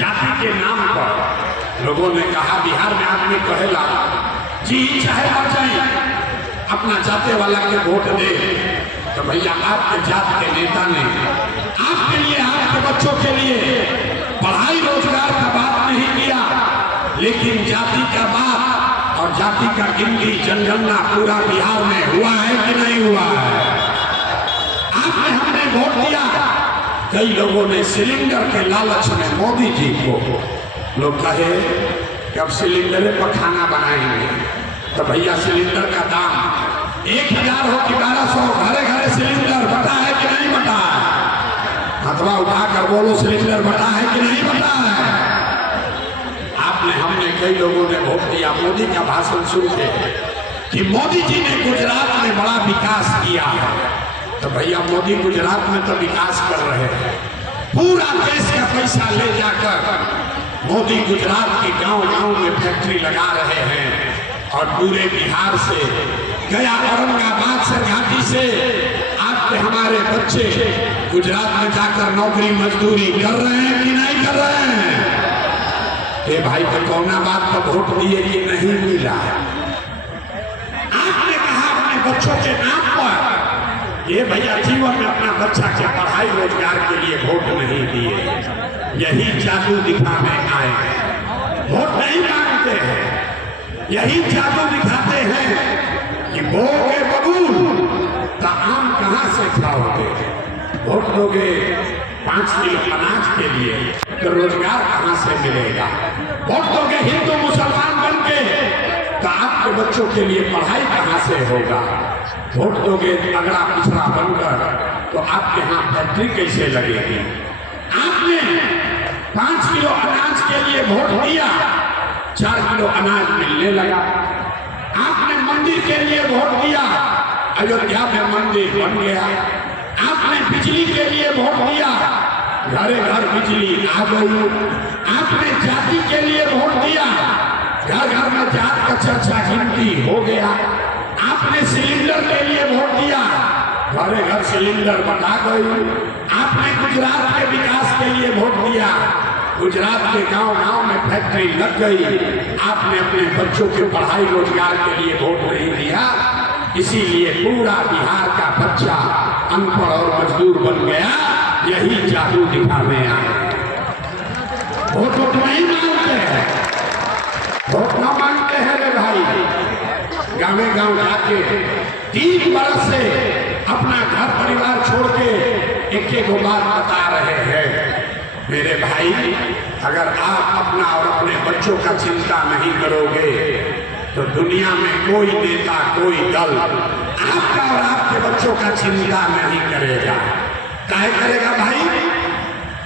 जाति के नाम पर लोगों ने कहा, बिहार में आदमी कहेला जी चाहे मर जाए अपना जाते वाला के वोट दे। तो भैया आपके जात के नेता ने आपके लिए, आपके बच्चों के लिए पढ़ाई रोजगार का बात नहीं किया, लेकिन जाति का बात और जाति का गिनती जनगणना पूरा बिहार में हुआ है कि नहीं हुआ है? आपने हमने वोट दिया। कई लोगों ने सिलेंडर के लालच में मोदी जी को लोग कहे कि अब सिलेंडर पर खाना बनाएंगे। तो भैया सिलेंडर का दाम 1000 हो कि 1200, घरे घरे सिलेंडर बटा है कि नहीं बटा है? हथवा उठाकर बोलो, सिलेंडर बटा है कि नहीं बटा है? आपने हमने कई लोगों ने वोट दिया मोदी का भाषण सुन के कि मोदी जी ने गुजरात में बड़ा विकास किया है। तो भैया मोदी गुजरात में तो विकास कर रहे हैं, पूरा देश का पैसा ले जाकर मोदी गुजरात के गांव-गांव में फैक्ट्री लगा रहे हैं और पूरे बिहार से गया, औरंगाबाद से, घाटी से आपके हमारे बच्चे गुजरात में जाकर नौकरी मजदूरी कर रहे हैं कि नहीं कर रहे हैं? ये भाई पर कौना बात पर वोट दिए कि नहीं मिला? आपने कहा अपने बच्चों के नाम पर, ये भैया जीवन में अपना बच्चा के पढ़ाई रोजगार के लिए वोट नहीं दिए, यही जादू दिखाने आए हैं। वोट नहीं मांगते हैं, यही जादू दिखाते हैं कि बोगे बबूल तो आम कहाँ से खाओगे? वोट दोगे 5 किलो अनाज के लिए तो रोजगार कहाँ से मिलेगा? वोट दोगे हिंदू मुसलमान बन के तो आपके बच्चों के लिए पढ़ाई कहाँ से होगा? वोट दोगे अगड़ा पिछड़ा बनकर तो आपके यहाँ फैक्ट्री कैसे लगेगी? आपने 5 किलो अनाज के लिए वोट दिया, 4 किलो अनाज मिलने लगा। आपने मंदिर के लिए वोट दिया, अयोध्या में मंदिर बन गया। आपने बिजली के लिए वोट दिया, घरे घर बिजली आ गई। आपने जाति के लिए वोट दिया, घर घर में जात का चर्चा गिनती हो गया। आपने सिलेंडर के लिए वोट दिया, घरे घर सिलेंडर बटा गई। आपने गुजरात के विकास के लिए वोट दिया, गुजरात के गांव-गांव में फैक्ट्री लग गई। आपने अपने बच्चों के पढ़ाई रोजगार के लिए वोट नहीं दिया, इसीलिए पूरा बिहार का बच्चा अनपढ़ और मजदूर बन गया। यही जादू दिखाने आए। वोट नहीं मांगते हैं, वोट न मांगते हैं रे भाई। गाँव जाके 3 बरस से अपना घर परिवार छोड़ के एक बात बता रहे हैं। मेरे भाई, अगर आप अपना और अपने बच्चों का चिंता नहीं करोगे तो दुनिया में कोई नेता, कोई दल आपका और आपके बच्चों का चिंता नहीं करेगा। काहे करेगा भाई?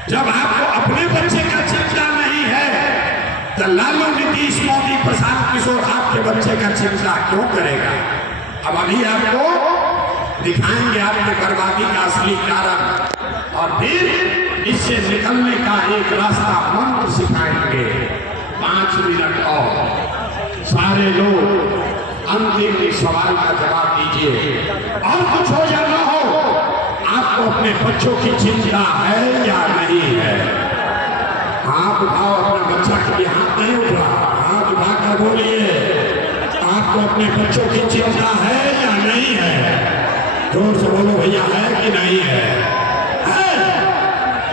जब आपको अपने बच्चे का चिंता नहीं है तो लालू, नीतीश, मोदी, प्रशांत किशोर आपके बच्चे का चिंता क्यों करेगा? अब अभी आपको दिखाएंगे आपके बर्बादी का असली कारण और फिर इससे निकलने का एक रास्ता मंत्र सिखाएंगे। 5 मिनट और सारे लोग अंतिम सवाल का जवाब दीजिए। और कुछ हो या ना हो, आपको अपने बच्चों की चिंता है या नहीं है? हाथ उठाओ, अपने बच्चा के लिए हाथ नहीं उठा, हाथ उठाकर बोलिए, आपको अपने बच्चों की चिंता है या नहीं है? जोर से बोलो भैया, है कि नहीं है?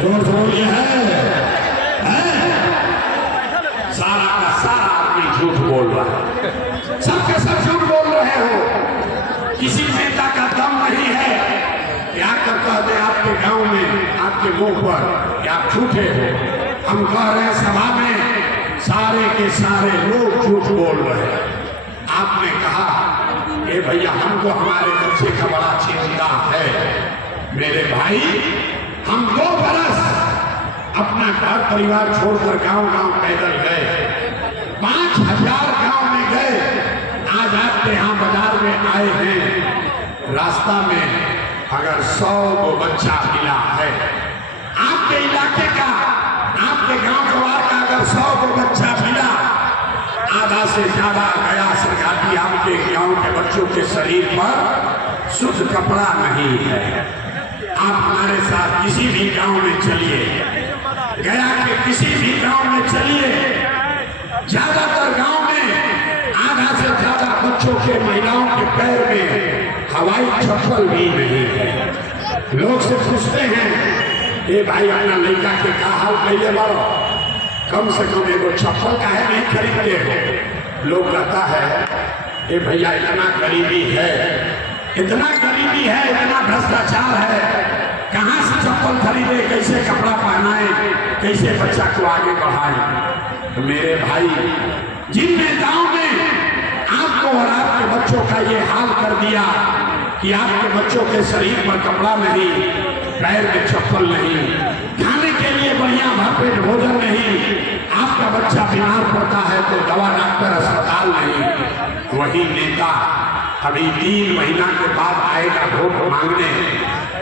जोर से बोलिए, है? सारा का सारा आदमी झूठ बोल रहा है, सबके सब झूठ बोल रहे हो। किसी नेता का दम नहीं है कि आकर कहते आपके गांव में, आपके मुंह पर कि आप झूठे हो। हम कह रहे हैं सभा में, सारे के सारे लोग झूठ बोल रहे हैं। आपने कहा कि भैया हमको हमारे बच्चे का बड़ा चिंता है। मेरे भाई, हम 2 बरस अपना घर परिवार छोड़कर गांव-गांव पैदल गए, 5000 गांव में गए। आज आपके यहाँ बाजार में आए हैं, रास्ता में अगर 100 को बच्चा मिला है, आपके इलाके का, आपके गांव जवार का अगर 100 को बच्चा मिला, आधा से ज्यादा गया सरकारी आपके गांव के बच्चों के शरीर पर शुद्ध कपड़ा नहीं है। आप हमारे साथ किसी भी गांव में चलिए, गया कि किसी भी गांव में चलिए, ज्यादातर गांव में आधा से ज्यादा बच्चों के, महिलाओं के पैर में हवाई चप्पल भी नहीं है। लोग से पूछते हैं, ए भाई अपना लड़का के का हाल कैले बारो, कम से कम एगो चप्पल का है नहीं खरीदते हो। लोग कहता है, ए भैया इतना गरीबी है, इतना गरीबी है, इतना भ्रष्टाचार है, कहाँ से चप्पल खरीदे, कैसे कपड़ा पहनाए, कैसे बच्चा को आगे बढ़ाए। तो मेरे भाई, जिन नेताओं ने आपको और आपके बच्चों का ये हाल कर दिया कि आपके बच्चों के शरीर पर कपड़ा नहीं, पैर में चप्पल नहीं, खाने के लिए बढ़िया भरपेट भोजन नहीं, आपका बच्चा बीमार पड़ता है तो दवा डॉक्टर अस्पताल नहीं, वही नेता अभी 3 महीना के बाद आएगा वोट मांगने।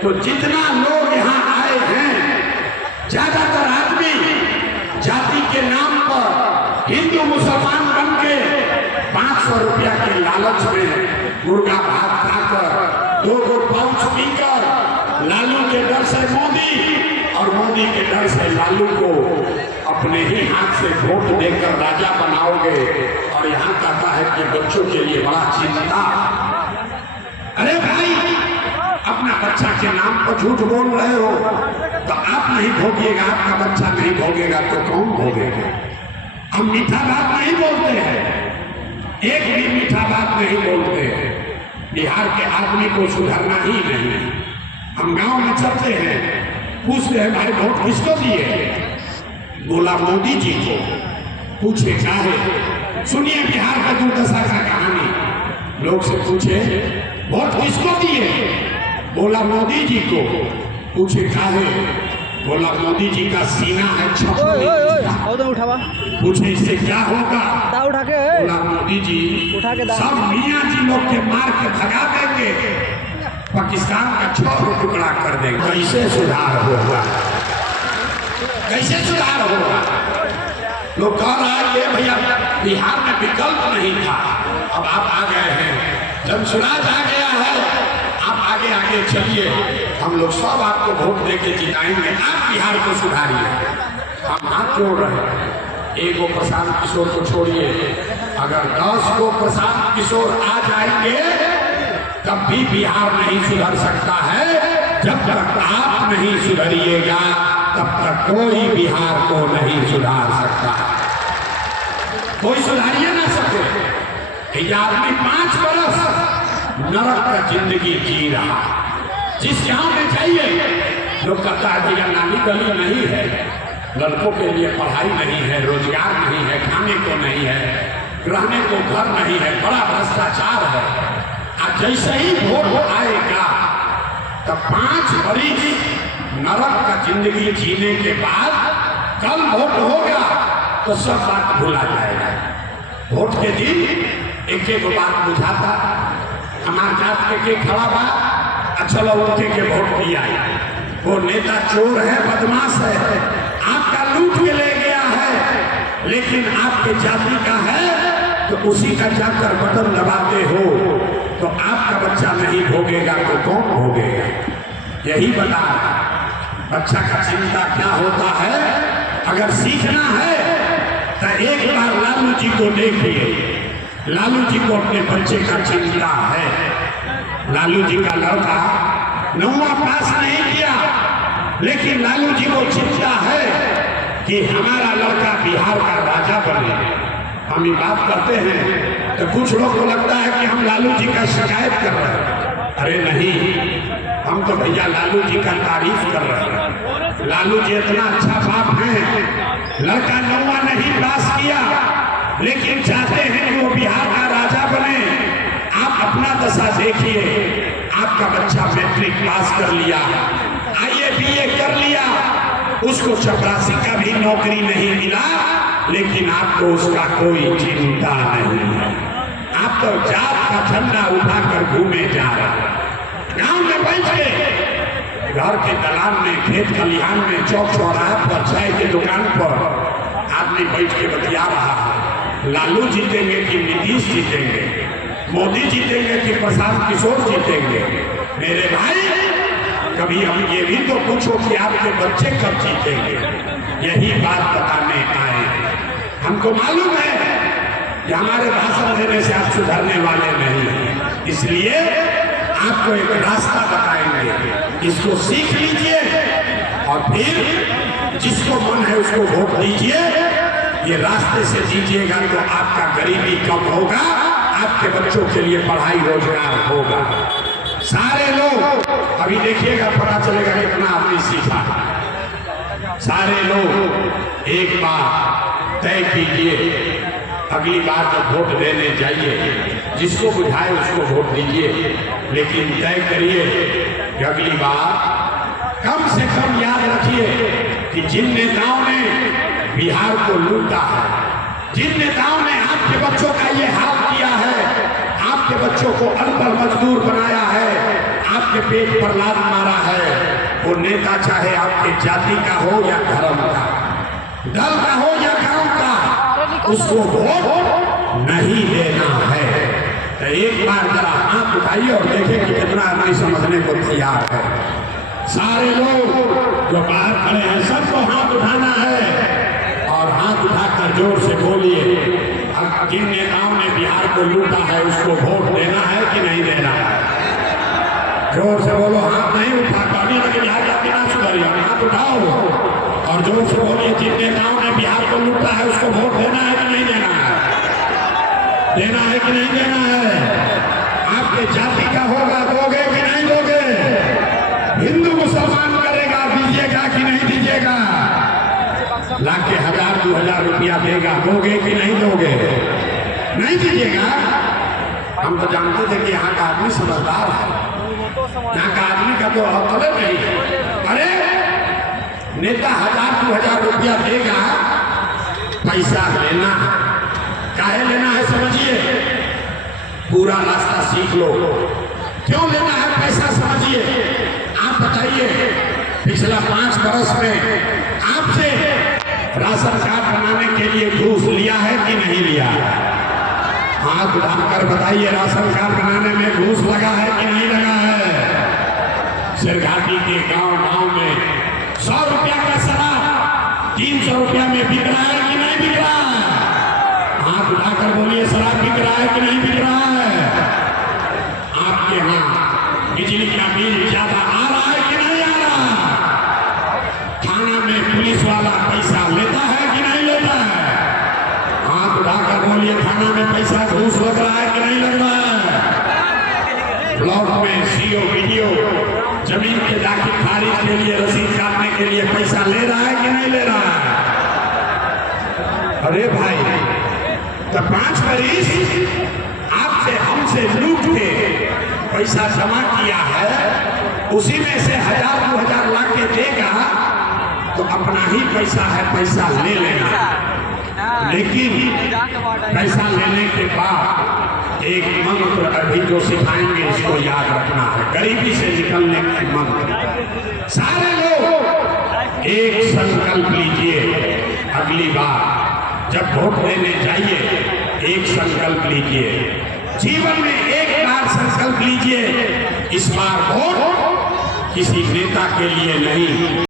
तो जितना लोग यहाँ आए हैं, ज्यादातर आदमी जाति के नाम पर हिंदू मुसलमान बन के 500 रुपया के लालच में मुर्गा भात खाकर, 2 पाउच पीकर, लालू के डर से मोदी और मोदी के डर से लालू को अपने ही हाथ से वोट देकर राजा बनाओगे। और यहाँ कहता है कि बच्चों के लिए बड़ा चिंता। अरे भाई, अपना बच्चा के नाम पर झूठ बोल रहे हो तो आप नहीं भोगिएगा, आपका बच्चा नहीं भोगेगा तो कौन भोगेगा। हम मीठा बात नहीं बोलते हैं, एक भी मीठा बात नहीं बोलते हैं। बिहार के आदमी को सुधरना ही नहीं। हम गांव में चलते हैं, पूछते हैं भाई वोट किसको दिए, बोला मोदी जी को। पूछे क्या है, सुनिए बिहार का दुर्दशा का कहानी। लोग से पूछे वोट किसको दिए, बोला मोदी जी को। पूछे क्या है, बोला मोदी जी का सीना है 6 उठावा। पूछे इससे क्या होगा, उठा के बोला मोदी जी उठा के सब मियाँ जी लोग के मार के भगा देंगे, पाकिस्तान का 6 टुकड़ा कर देंगे। कैसे सुधार होगा, कैसे सुधार होगा। लोग कह रहा है ये भैया बिहार में विकल्प नहीं था, अब आप आ गए हैं, जब स्वराज आ गया है आप आगे आगे चलिए, हम लोग सब आपको वोट देके जिताएंगे, आप बिहार को सुधारिए। हम हाथ जोड़ रहे हैं। एक वो प्रशांत किशोर को छोड़िए, अगर 10 को प्रशांत किशोर आ जाएंगे तब भी बिहार नहीं सुधर सकता है। जब तक आप नहीं सुधरिएगा तब तक कोई बिहार को नहीं सुधार सकता, कोई सुधारिए ना सके। ये आदमी 5 बरस नरक का जिंदगी जी रहा। जिस गांव में जाइए लोग कहता है भैया नाली गली नहीं है, लड़कों के लिए पढ़ाई नहीं है, रोजगार नहीं है, खाने को नहीं है, रहने को घर नहीं है, बड़ा भ्रष्टाचार है। आज जैसे ही वोट आएगा तब 5 बरिस नरक का जिंदगी जीने के बाद कल वोट होगा तो सब बात भुला जाएगा। वोट के दिन एक एक बात बुझाता, हमारे जात के खड़ा बा, चलो उनके के वोट दिया, वो नेता चोर है, बदमाश है, आपका लूट के ले गया है, लेकिन आपके जाति का है तो उसी का जाकर बटन दबाते हो तो आपका बच्चा नहीं भोगेगा तो कौन भोगेगा। यही बता बच्चा का चिंता क्या होता है। अगर सीखना है तो एक बार लालू जी को देखिए, लालू जी को अपने बच्चे का चिंता है। लालू जी का लड़का 9वां पास नहीं किया, लेकिन लालू जी को चिंता है कि हमारा लड़का बिहार का राजा बने। हम ये बात करते हैं तो कुछ लोग को लगता है कि हम लालू जी का शिकायत कर रहे हैं। अरे नहीं, हम तो भैया लालू जी का तारीफ कर रहे हैं। लालू जी इतना अच्छा बाप है, लड़का 9वां नहीं पास किया लेकिन चाहते हैं कि वो बिहार का राजा बने। आप अपना दशा देखिए, आपका बच्चा मैट्रिक पास कर लिया, आईए बीए कर लिया, उसको चपरासी का भी नौकरी नहीं मिला, लेकिन आपको उसका कोई चिंता नहीं है। आप तो जात का झंडा उठाकर घूमे जा रहे हैं। गांव में बैठ के घर के दलान में, खेत खलिहान में, चौक चौराहे पर, चाय की दुकान पर आदमी बैठ के बतिया रहा है, लालू जीतेंगे कि नीतीश जीतेंगे, मोदी जीतेंगे कि प्रशांत किशोर जीतेंगे। मेरे भाई कभी हम ये भी तो पूछो कि आपके बच्चे कब जीतेंगे, यही बात बताने आए हैं। हमको मालूम है कि हमारे भाषण देने से आप सुधरने वाले नहीं हैं, इसलिए आपको एक रास्ता बताएंगे, इसको सीख लीजिए और फिर जिसको मन है उसको वोट दीजिए। ये रास्ते से दीजिएगा तो आपका गरीबी कम होगा, आपके बच्चों के लिए पढ़ाई रोजगार होगा। सारे लोग अभी देखिएगा, पता चलेगा कितना आदमी सीखा। सारे लोग एक बार तय कीजिए, अगली बार जब वोट देने जाइए, जिसको बुझाए उसको वोट दीजिए, लेकिन तय करिए कि अगली बार कम से कम याद रखिए कि जिन नेताओं ने बिहार को लूटा है, जिन नेताओं ने आपके बच्चों का ये हाल किया है, आपके बच्चों को अनपढ़ मजदूर बनाया है, आपके पेट पर लात मारा है, वो नेता चाहे आपके जाति का हो या धर्म का, दल का हो या गांव का, उसको वोट नहीं देना है। तो एक बार जरा हाथ उठाइए और देखिए कि कितना आदमी समझने को तैयार है। सारे लोग जो बाहर खड़े हैं सबको हाथ उठाना है और हाथ उठाकर जोर से बोलिए, जिन नेताओं ने बिहार को लूटा है उसको वोट देना है कि नहीं देना है? जोर से बोलो, हाथ नहीं उठा पानी लगे बिहार का बिना सुधरिए, हाथ उठाओ और जोर से बोलिए, जिन नेताओं ने बिहार को लूटा है उसको वोट देना है कि नहीं देना है? देना है कि नहीं देना है? आपके जाति का होगा, दोगे कि नहीं दोगे? हिंदू मुसलमान करेगा, दीजिएगा कि नहीं दीजिएगा? लाख के 1000-2000 रुपया देगा, दोगे कि नहीं दोगे? नहीं दीजिएगा। हम तो जानते थे कि यहाँ का आदमी समझदार है, यहाँ का आदमी का तो अकल नहीं। अरे नेता 1000-2000 रुपया देगा, पैसा लेना है, काहे लेना है समझिए, पूरा रास्ता सीख लो। क्यों लेना है पैसा समझिए। आप बताइए, पिछला 5 बरस में आपसे राशन कार्ड बनाने के लिए घूस लिया है कि नहीं लिया? हाथ उठाकर बताइए, राशन कार्ड बनाने में घूस लगा है कि नहीं लगा है? सिरघाटी के गांव में 100 रुपया का शराब 300 रुपया में बिक रहा है कि नहीं बिक रहा है? हाथ उठाकर बोलिए, शराब बिक रहा है कि नहीं बिक रहा है? आपके यहाँ बिजली का बिल ज्यादा आ रहा है कि नहीं आ रहा? थाना में पुलिस वाला पैसा लेता है कि नहीं लेता है? हाथ उठाकर बोलिए, थाना में पैसा घूस लग रहा है कि नहीं लग रहा है? ब्लॉक में सीओ वीडियो जमीन के जाके खारिज के लिए, रसीद काटने के लिए पैसा ले रहा है कि नहीं ले रहा है? अरे भाई, तो 5 बरिस आपसे हमसे लूट के पैसा जमा किया है, उसी में से 1000-2000 ला के देगा तो अपना ही पैसा है, पैसा ले लेना। लेकिन पैसा लेने के बाद एक मंत्र अभी जो सिखाएंगे इसको याद रखना है, गरीबी से निकलने के मंत्र। सारे लोग एक संकल्प लीजिए, अगली बार जब वोट देने जाइए एक संकल्प लीजिए, जीवन में एक बार संकल्प लीजिए, इस बार वोट किसी नेता के लिए नहीं,